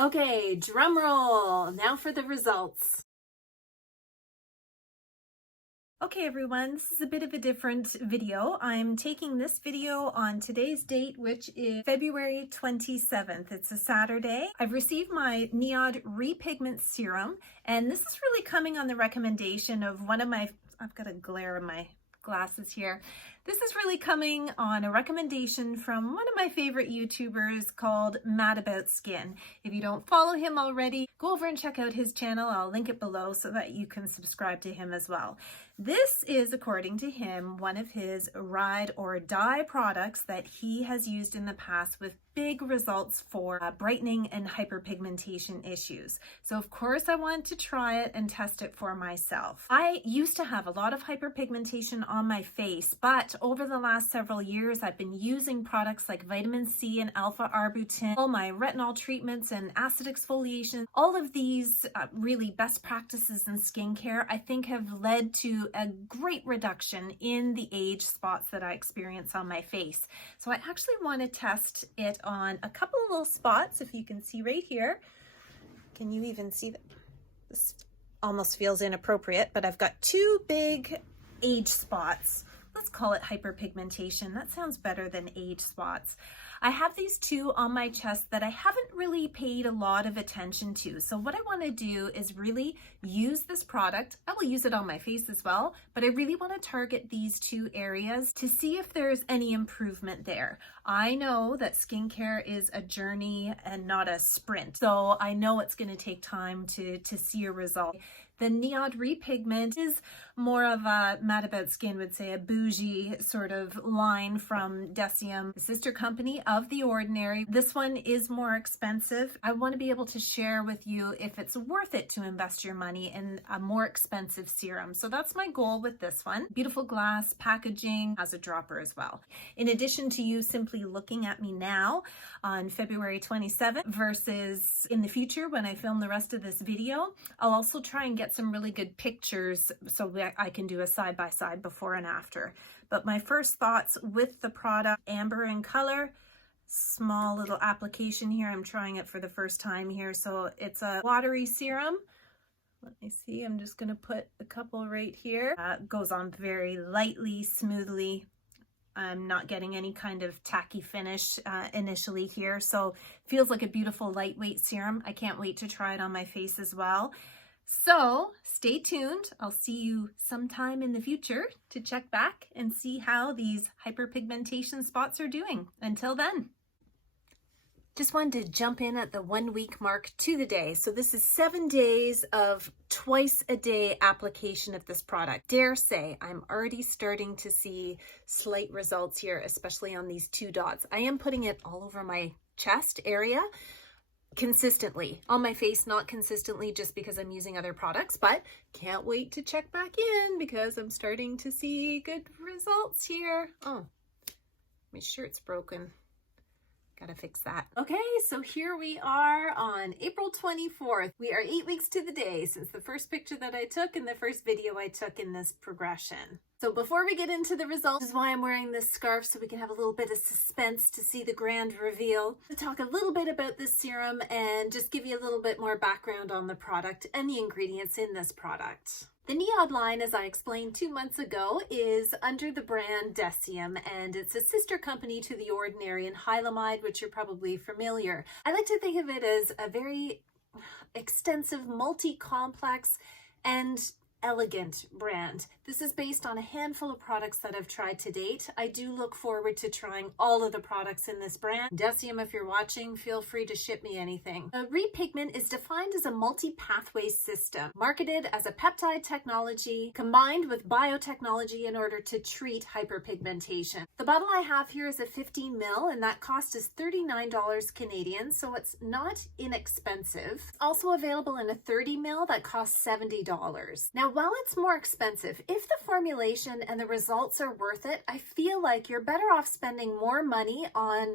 Okay, drum roll. Now for the results. Okay everyone, this is a bit of a different video. I'm taking this video on today's date, which is February 27th. It's a Saturday. I've received my NIOD Re Pigment Serum, and this is really coming on the recommendation of one of my, I've got a glare in my glasses here. This is really coming on a recommendation from one of my favorite YouTubers called Mad About Skin. If you don't follow him already, go over and check out his channel. I'll link it below so that you can subscribe to him as well. This is, according to him, one of his ride or die products that he has used in the past with big results for brightening and hyperpigmentation issues. So of course I want to try it and test it for myself. I used to have a lot of hyperpigmentation on my face, but over the last several years I've been using products like vitamin C and alpha-arbutin, all my retinol treatments and acid exfoliation. All of these really best practices in skincare I think have led to a great reduction in the age spots that I experience on my face. So I actually want to test it on a couple of little spots. If you can see right here, can you even see that? This almost feels inappropriate, but I've got two big age spots. Let's call it hyperpigmentation. That sounds better than age spots. I have these two on my chest that I haven't really paid a lot of attention to. So what I want to do is really use this product. I will use it on my face as well, but I really want to target these two areas to see if there's any improvement there. I know that skincare is a journey and not a sprint. So I know it's going to take time to see a result. The NIOD Re Pigment is more of a, Mad About Skin would say, a bougie sort of line from Deciem, the sister company of The Ordinary. This one is more expensive. I want to be able to share with you if it's worth it to invest your money in a more expensive serum. So that's my goal with this one. Beautiful glass packaging, has a dropper as well. In addition to you simply looking at me now on February 27th versus in the future when I film the rest of this video, I'll also try and get some really good pictures so that I can do a side-by-side before and after. But my first thoughts with the product, amber in color, small little application here. I'm trying it for the first time here. So it's a watery serum. Let me see, I'm just gonna put a couple right here. Goes on very lightly, smoothly. I'm not getting any kind of tacky finish initially here. So feels like a beautiful lightweight serum. I can't wait to try it on my face as well. So stay tuned. I'll see you sometime in the future to check back and see how these hyperpigmentation spots are doing. Until then. Just wanted to jump in at the 1 week mark to the day. So this is 7 days of twice a day application of this product. Dare say I'm already starting to see slight results here, especially on these two dots. I am putting it all over my chest area consistently. On my face, not consistently just because I'm using other products, but can't wait to check back in because I'm starting to see good results here. Oh, my shirt's broken. Gotta fix that. Okay, so here we are on April 24th. We are 8 weeks to the day since the first picture that I took and the first video I took in this progression. So before we get into the results, this is why I'm wearing this scarf, so we can have a little bit of suspense to see the grand reveal. To talk a little bit about this serum and just give you a little bit more background on the product and the ingredients in this product. The NIOD line, as I explained 2 months ago, is under the brand Deciem, and it's a sister company to The Ordinary and Hylamide, which you're probably familiar. I like to think of it as a very extensive, multi-complex, and elegant brand. This is based on a handful of products that I've tried to date. I do look forward to trying all of the products in this brand. Deciem, if you're watching, feel free to ship me anything. A repigment is defined as a multi-pathway system, marketed as a peptide technology combined with biotechnology in order to treat hyperpigmentation. The bottle I have here is a 15 ml, and that cost is $39 Canadian, so it's not inexpensive. It's also available in a 30 ml that costs $70. Now, while it's more expensive, if the formulation and the results are worth it, I feel like you're better off spending more money on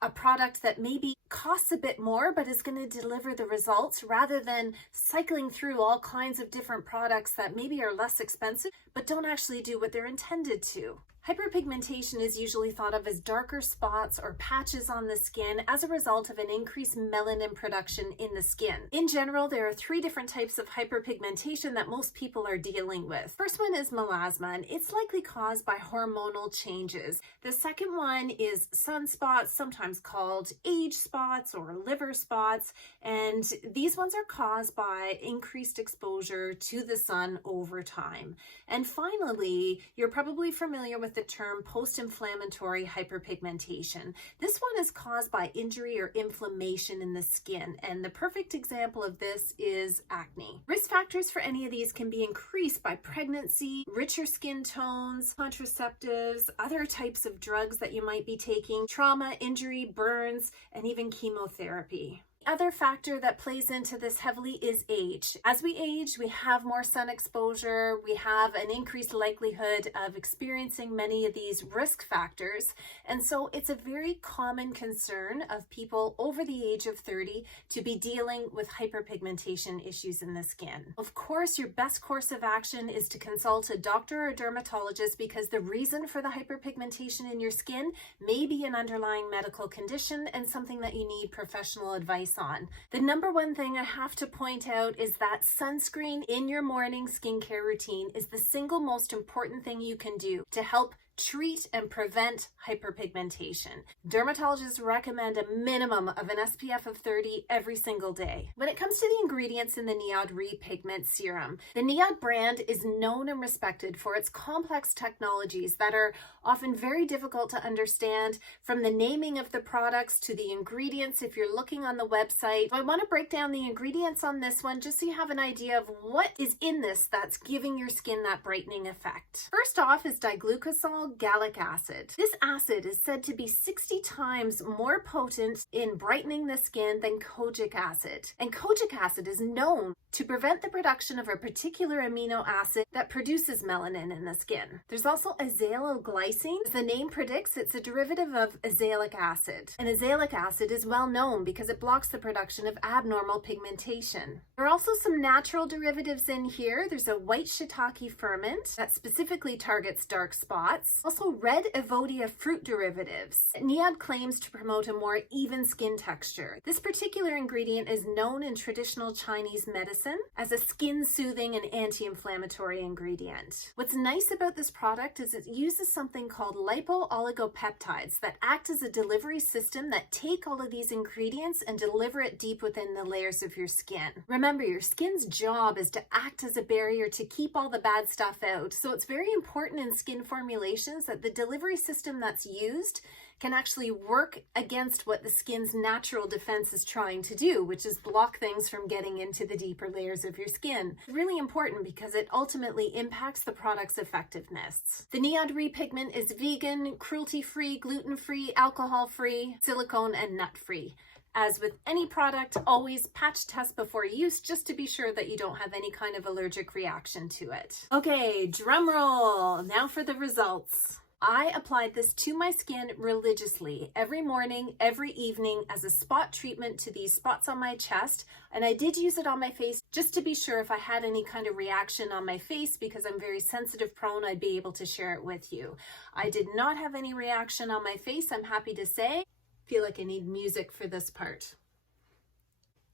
a product that maybe costs a bit more but is going to deliver the results rather than cycling through all kinds of different products that maybe are less expensive but don't actually do what they're intended to. Hyperpigmentation is usually thought of as darker spots or patches on the skin as a result of an increased melanin production in the skin. In general, there are 3 different types of hyperpigmentation that most people are dealing with. First one is melasma, and it's likely caused by hormonal changes. The second one is sunspots, sometimes called age spots or liver spots, and these ones are caused by increased exposure to the sun over time. And finally, you're probably familiar with the term post-inflammatory hyperpigmentation. This one is caused by injury or inflammation in the skin, and the perfect example of this is acne. Risk factors for any of these can be increased by pregnancy, richer skin tones, contraceptives, other types of drugs that you might be taking, trauma, injury, burns, and even chemotherapy. Other factor that plays into this heavily is age. As we age, we have more sun exposure, we have an increased likelihood of experiencing many of these risk factors, and so it's a very common concern of people over the age of 30 to be dealing with hyperpigmentation issues in the skin. Of course, your best course of action is to consult a doctor or dermatologist, because the reason for the hyperpigmentation in your skin may be an underlying medical condition and something that you need professional advice on. The number one thing I have to point out is that sunscreen in your morning skincare routine is the single most important thing you can do to help treat and prevent hyperpigmentation. Dermatologists recommend a minimum of an SPF of 30 every single day. When it comes to the ingredients in the NIOD Re Pigment Serum, the NIOD brand is known and respected for its complex technologies that are often very difficult to understand, from the naming of the products to the ingredients if you're looking on the website. I want to break down the ingredients on this one just so you have an idea of what is in this that's giving your skin that brightening effect. First off is diglucosol gallic acid. This acid is said to be 60 times more potent in brightening the skin than kojic acid. And kojic acid is known to prevent the production of a particular amino acid that produces melanin in the skin. There's also azaloglycine. As the name predicts, it's a derivative of azelaic acid. And azelaic acid is well known because it blocks the production of abnormal pigmentation. There are also some natural derivatives in here. There's a white shiitake ferment that specifically targets dark spots. Also, red evodia fruit derivatives. NIOD claims to promote a more even skin texture. This particular ingredient is known in traditional Chinese medicine as a skin-soothing and anti-inflammatory ingredient. What's nice about this product is it uses something called lipo-oligopeptides that act as a delivery system that take all of these ingredients and deliver it deep within the layers of your skin. Remember, your skin's job is to act as a barrier to keep all the bad stuff out, so it's very important in skin formulation that the delivery system that's used can actually work against what the skin's natural defense is trying to do, which is block things from getting into the deeper layers of your skin. It's really important because it ultimately impacts the product's effectiveness. The NIOD Re pigment is vegan, cruelty-free, gluten-free, alcohol-free, silicone, and nut-free. As with any product, always patch test before use just to be sure that you don't have any kind of allergic reaction to it. Okay, drum roll. Now for the results. I applied this to my skin religiously every morning, every evening as a spot treatment to these spots on my chest. And I did use it on my face just to be sure if I had any kind of reaction on my face, because I'm very sensitive prone, I'd be able to share it with you. I did not have any reaction on my face, I'm happy to say. Feel like I need music for this part.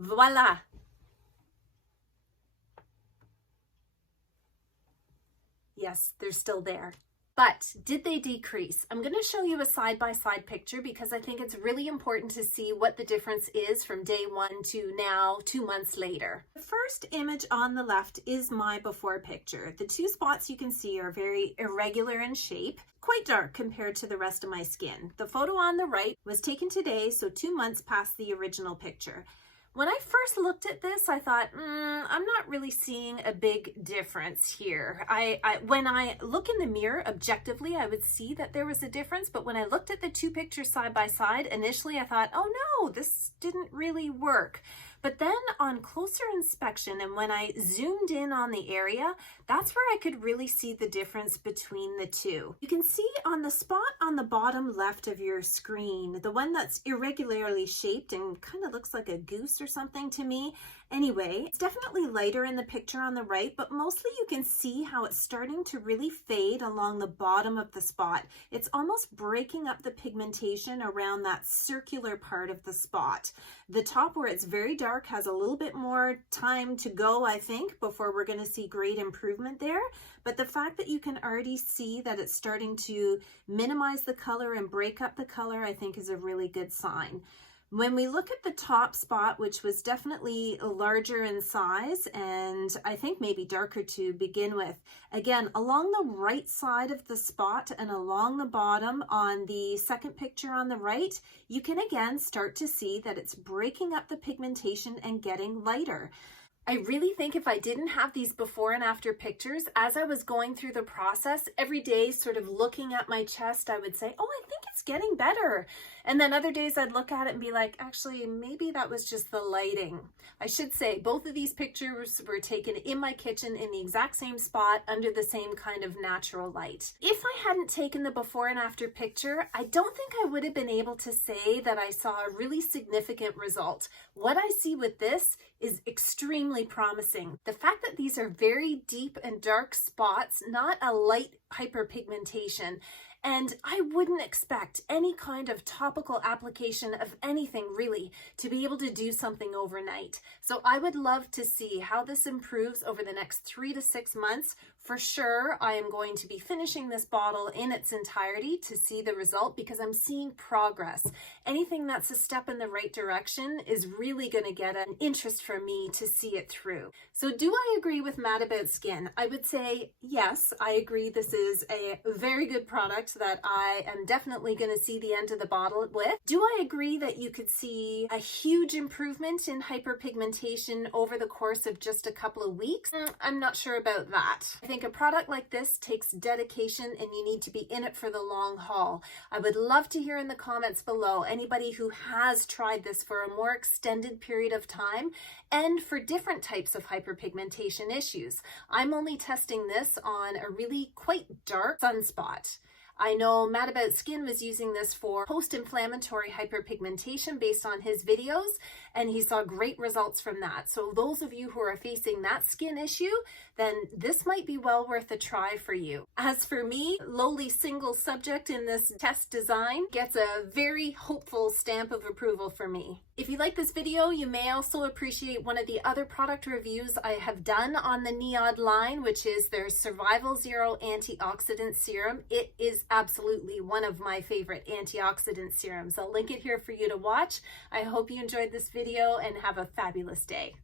Voila! Yes, they're still there. But did they decrease? I'm going to show you a side-by-side picture because I think it's really important to see what the difference is from day 1 to now, 2 months later. The first image on the left is my before picture. The 2 spots you can see are very irregular in shape, quite dark compared to the rest of my skin. The photo on the right was taken today, so 2 months past the original picture. When I first looked at this, I thought, I'm not really seeing a big difference here. When I look in the mirror objectively, I would see that there was a difference, but when I looked at the 2 pictures side by side, initially I thought, oh no, this didn't really work. But then on closer inspection, and when I zoomed in on the area, that's where I could really see the difference between the two. You can see on the spot on the bottom left of your screen, the one that's irregularly shaped and kind of looks like a goose or something to me. Anyway, it's definitely lighter in the picture on the right, but mostly you can see how it's starting to really fade along the bottom of the spot. It's almost breaking up the pigmentation around that circular part of the spot. The top where it's very dark has a little bit more time to go, I think, before we're going to see great improvement there. But the fact that you can already see that it's starting to minimize the color and break up the color, I think is a really good sign. When we look at the top spot, which was definitely larger in size and I think maybe darker to begin with, again, along the right side of the spot and along the bottom on the second picture on the right, you can again start to see that it's breaking up the pigmentation and getting lighter. I really think if I didn't have these before and after pictures, as I was going through the process, every day sort of looking at my chest, I would say, oh, I think it's getting better. And then other days I'd look at it and be like, actually, maybe that was just the lighting. I should say both of these pictures were taken in my kitchen in the exact same spot under the same kind of natural light. If I hadn't taken the before and after picture, I don't think I would have been able to say that I saw a really significant result. What I see with this is extremely promising. The fact that these are very deep and dark spots, not a light hyperpigmentation, and I wouldn't expect any kind of topical application of anything really to be able to do something overnight. So I would love to see how this improves over the next 3 to 6 months. For sure, I am going to be finishing this bottle in its entirety to see the result because I'm seeing progress. Anything that's a step in the right direction is really going to get an interest from me to see it through. So do I agree with Mad About Skin? I would say yes, I agree this is a very good product that I am definitely going to see the end of the bottle with. Do I agree that you could see a huge improvement in hyperpigmentation over the course of just a couple of weeks? I'm not sure about that. I think a product like this takes dedication and you need to be in it for the long haul. I would love to hear in the comments below anybody who has tried this for a more extended period of time and for different types of hyperpigmentation issues. I'm only testing this on a really quite dark sunspot. I know Mad About Skin was using this for post-inflammatory hyperpigmentation based on his videos, and he saw great results from that. So those of you who are facing that skin issue, then this might be well worth a try for you. As for me, lowly single subject in this test design gets a very hopeful stamp of approval for me. If you like this video, you may also appreciate one of the other product reviews I have done on the NIOD line, which is their Survival Zero Antioxidant Serum. It is absolutely one of my favorite antioxidant serums. I'll link it here for you to watch. I hope you enjoyed this video and have a fabulous day.